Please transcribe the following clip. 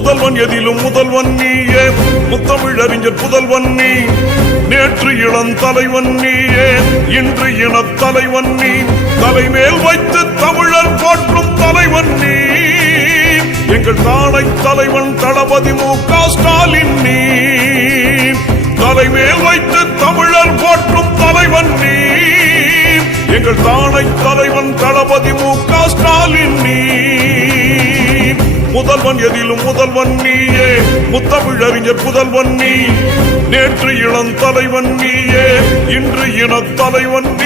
முதல்வன் எதிலும் முதல்வன் நீயே, முத்தமிழறிஞர் புதல்வன் நீ. நேற்று இளம் தலைவன் நீயே, இன்று இனத் தலைவன் நீ. தலைமேல் வைத்து தமிழர் போற்றும் தலைவன் நீ. எங்கள் தானை தலைவன் தளபதி மு.க. ஸ்டாலின் நீ. தலைமேல் வைத்து தமிழர் போற்றும் தலைவன் நீ. எங்கள் தானை தலைவன் தளபதி மு.க. ஸ்டாலின் நீ. முதல்வன் எதிலும் முதல்வன் நீயே, முத்தமிழறிஞர் புதல்வன் நீ. நேற்று இளம் தலைவன் நீயே, இன்று இனத் தலைவன் நீ.